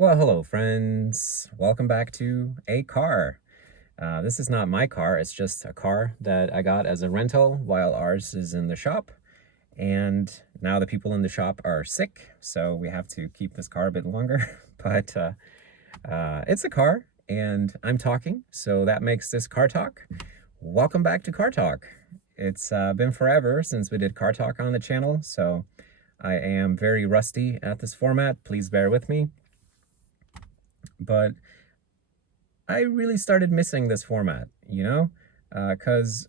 Well, hello, friends. Welcome back to A Car. This is not my car, it's just a car that I got as a rental while ours is in the shop. And now the people in the shop are sick, so we have to keep this car a bit longer. But it's a car, and I'm talking, so that makes this Car Talk. Welcome back to Car Talk. It's been forever since we did Car Talk on the channel, so I am very rusty at this format. Please bear with me. But I really started missing this format, because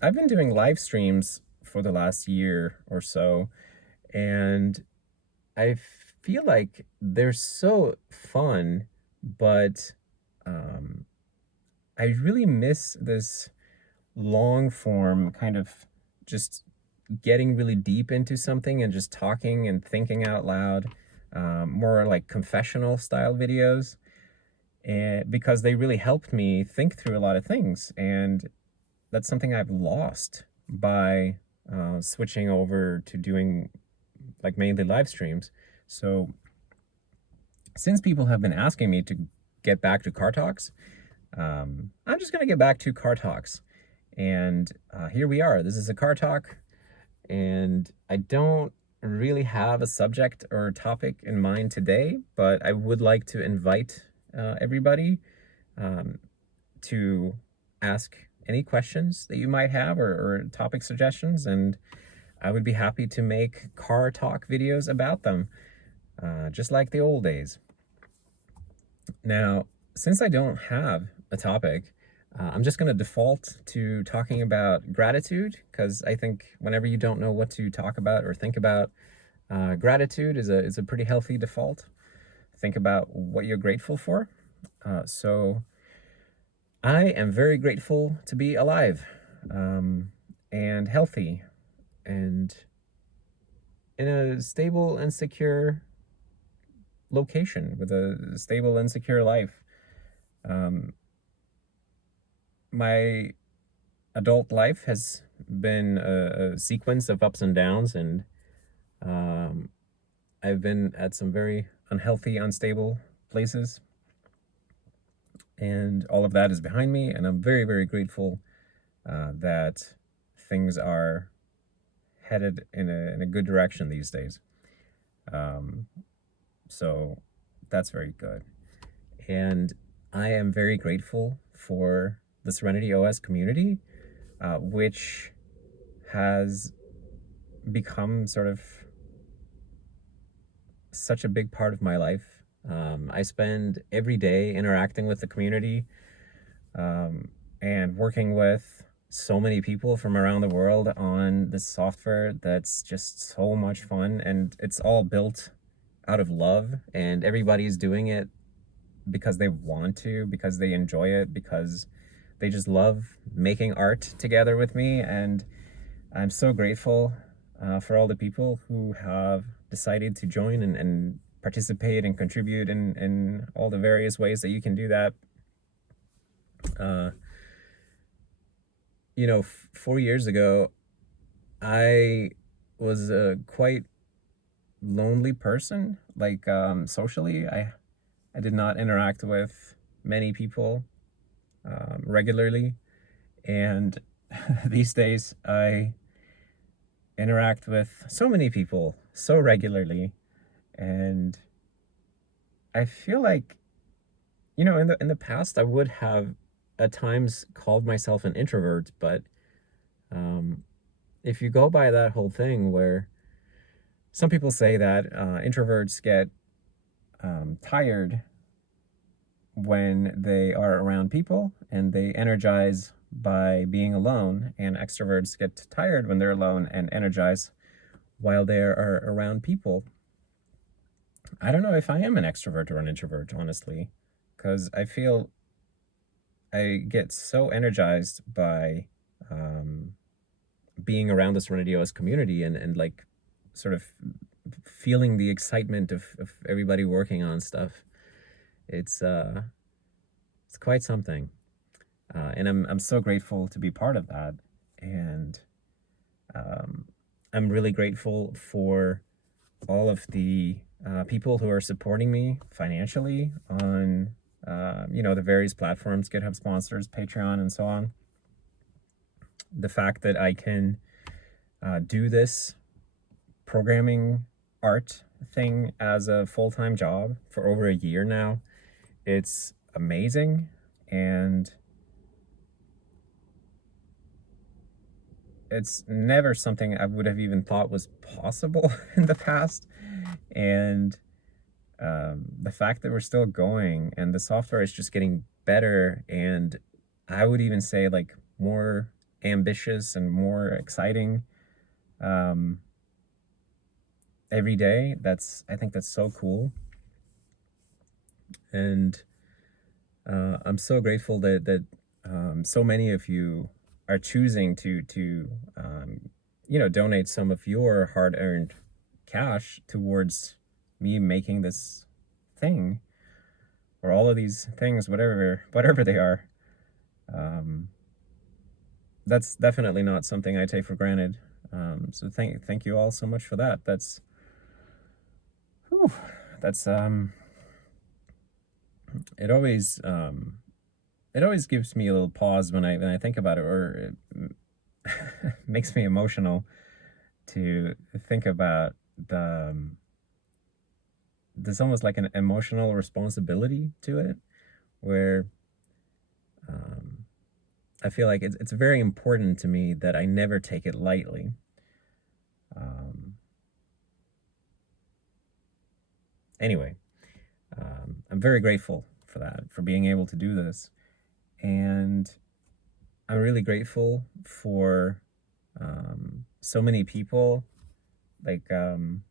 I've been doing live streams for the last year or so, and I feel like they're so fun, but um, I really miss this long form kind of just getting really deep into something and just talking and thinking out loud, more like confessional style videos. And because they really helped me think through a lot of things, and that's something I've lost by switching over to doing like mainly live streams. So since people have been asking me to get back to Car Talks, I'm just gonna get back to Car Talks. And here we are. This is a Car Talk, and I don't really have a subject or topic in mind today, but I would like to invite everybody um, to ask any questions that you might have, or topic suggestions, and I would be happy to make car talk videos about them, just like the old days. Now, since I don't have a topic, I'm just going to default to talking about gratitude, because I think whenever you don't know what to talk about or think about, gratitude is a pretty healthy default. Think about what you're grateful for. So I am very grateful to be alive, and healthy, and in a stable and secure location with a stable and secure life. Um, my adult life has been a sequence of ups and downs, and um, I've been at some very unhealthy, unstable places, and all of that is behind me, and I'm very, very grateful that things are headed in a good direction these days. Um, so that's very good. And I am very grateful for the Serenity OS community, which has become sort of such a big part of my life. I spend every day interacting with the community, and working with so many people from around the world on this software that's just so much fun, and it's all built out of love, and everybody's doing it because they want to, because they enjoy it, because they just love making art together with me. And I'm so grateful for all the people who have decided to join and participate and contribute in all the various ways that you can do that. Uh, 4 years ago, I was a quite lonely person, like socially. I did not interact with many people regularly, and these days I interact with so many people so regularly, and I feel like, in the past I would have at times called myself an introvert, but um, if you go by that whole thing where some people say that introverts get tired when they are around people and they energize by being alone, and extroverts get tired when they're alone and energize while they are around people. I don't know if I am an extrovert or an introvert, honestly, because I feel I get so energized by um, being around the Serenity OS community, and like sort of feeling the excitement of everybody working on stuff. It's it's quite something, and I'm so grateful to be part of that. And um, I'm really grateful for all of the people who are supporting me financially on, the various platforms, GitHub sponsors, Patreon, and so on. The fact that I can do this programming art thing as a full-time job for over a year now, it's amazing. And it's never something I would have even thought was possible in the past. And the fact that we're still going and the software is just getting better, and I would even say like more ambitious and more exciting every day. I think that's so cool. And I'm so grateful that so many of you are choosing to donate some of your hard-earned cash towards me making this thing, or all of these things, whatever they are. That's definitely not something I take for granted. So thank you all so much for that. Whew, that's it always gives me a little pause when I think about it, or it makes me emotional to think about there's almost like an emotional responsibility to it, where I feel like it's very important to me that I never take it lightly. Anyway, I'm very grateful for that, for being able to do this. And I'm really grateful for so many people. I'm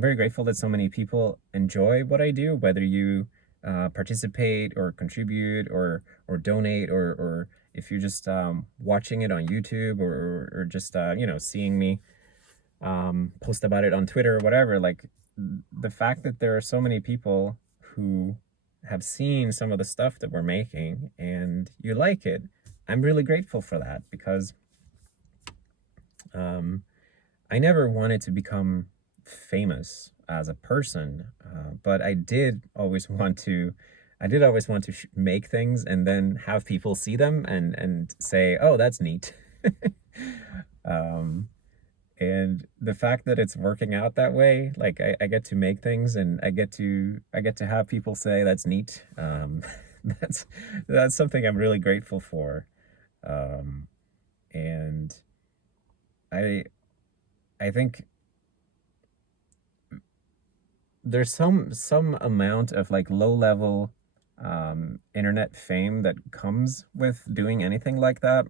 very grateful that so many people enjoy what I do, whether you participate or contribute or donate, or if you're just watching it on YouTube, or just seeing me post about it on Twitter or whatever. Like, the fact that there are so many people who have seen some of the stuff that we're making and you like it, I'm really grateful for that, because I never wanted to become famous as a person, but I did always want to make things and then have people see them and say, oh, that's neat. And the fact that it's working out that way, like I get to make things and I get to have people say that's neat. That's something I'm really grateful for. And I think there's some amount of like low level internet fame that comes with doing anything like that.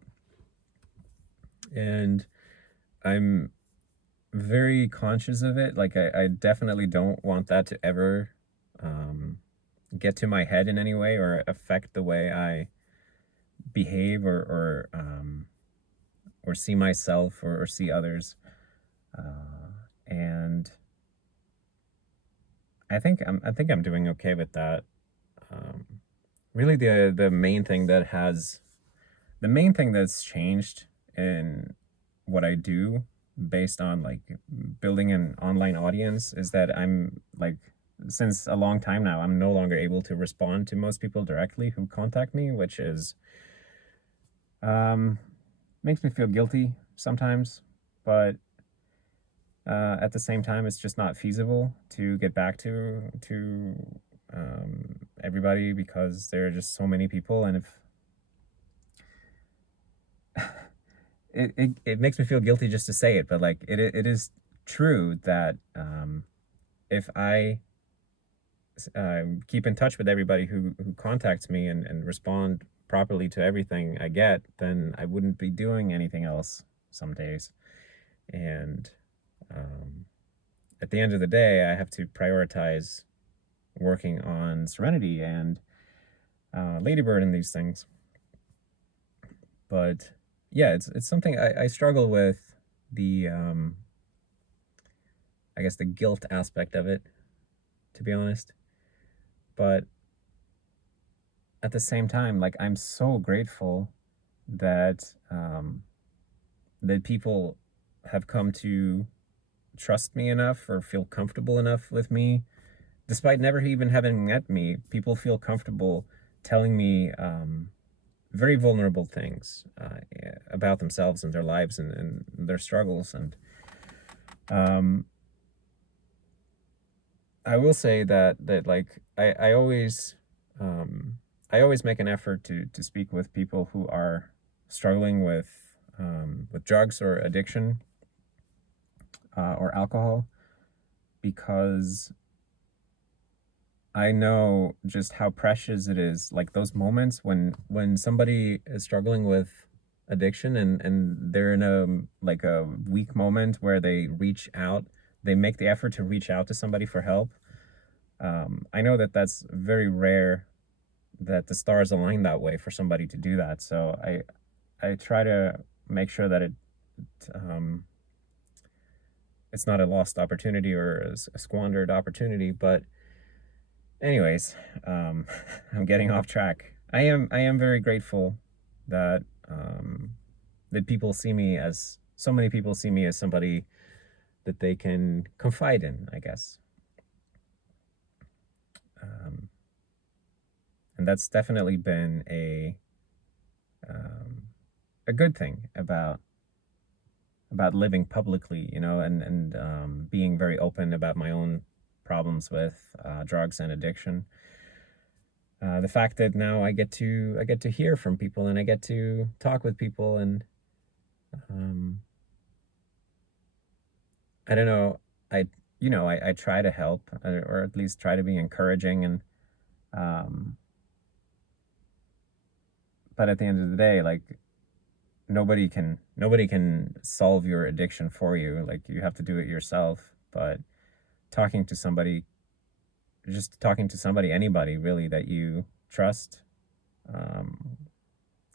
And I'm very conscious of it. Like, I definitely don't want that to ever get to my head in any way or affect the way I behave, or see myself, or see others. And I think I'm doing okay with that. Really, the main thing that's changed in what I do, based on like building an online audience, is that I'm like, since a long time now, I'm no longer able to respond to most people directly who contact me, which is makes me feel guilty sometimes, but at the same time, it's just not feasible to get back to everybody, because there are just so many people. And if it makes me feel guilty just to say it, but like it is true that if I keep in touch with everybody who contacts me and respond properly to everything I get, then I wouldn't be doing anything else some days. And at the end of the day, I have to prioritize working on Serenity and Ladybird and these things. But yeah, it's something I struggle with, the I guess the guilt aspect of it, to be honest. But at the same time, like, I'm so grateful that that people have come to trust me enough or feel comfortable enough with me, despite never even having met me. People feel comfortable telling me very vulnerable things about themselves and their lives and their struggles. And I will say that like I always I always make an effort to speak with people who are struggling with drugs or addiction or alcohol, because I know just how precious it is. Like those moments when somebody is struggling with addiction and they're in a like a weak moment where they reach out, they make the effort to reach out to somebody for help. I know that that's very rare, that the stars align that way for somebody to do that. So I try to make sure that um, it's not a lost opportunity or a squandered opportunity. But anyways, I'm getting off track. I am very grateful that that people see me as so many people see me as somebody that they can confide in, I guess. Um, and that's definitely been um, a good thing about living publicly, and being very open about my own problems with drugs and addiction. The fact that now I get to hear from people and I get to talk with people, and um, I don't know, I try to help, or at least try to be encouraging, and um, but at the end of the day, like nobody can solve your addiction for you. Like you have to do it yourself. But talking to somebody, just talking to somebody, anybody really that you trust, um,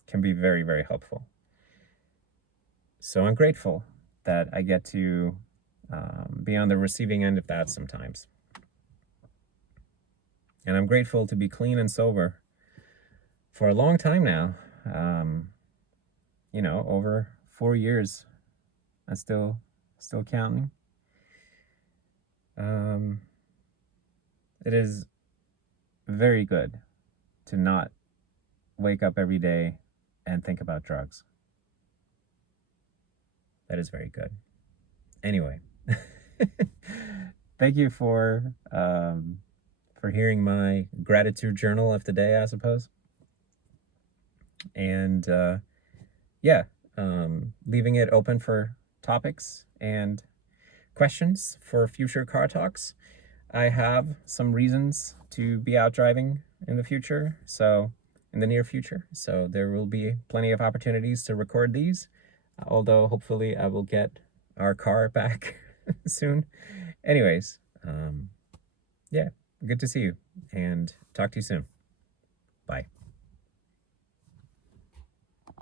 can be very, very helpful. So I'm grateful that I get to be on the receiving end of that sometimes. And I'm grateful to be clean and sober for a long time now. Over 4 years. I still counting. Um, it is very good to not wake up every day and think about drugs. That is very good. Anyway, thank you for hearing my gratitude journal of the day, I suppose. And yeah, leaving it open for topics and questions for future car talks. I have some reasons to be out driving in the future, so in the near future. So there will be plenty of opportunities to record these, although hopefully I will get our car back soon. Anyways, yeah, good to see you and talk to you soon. Bye.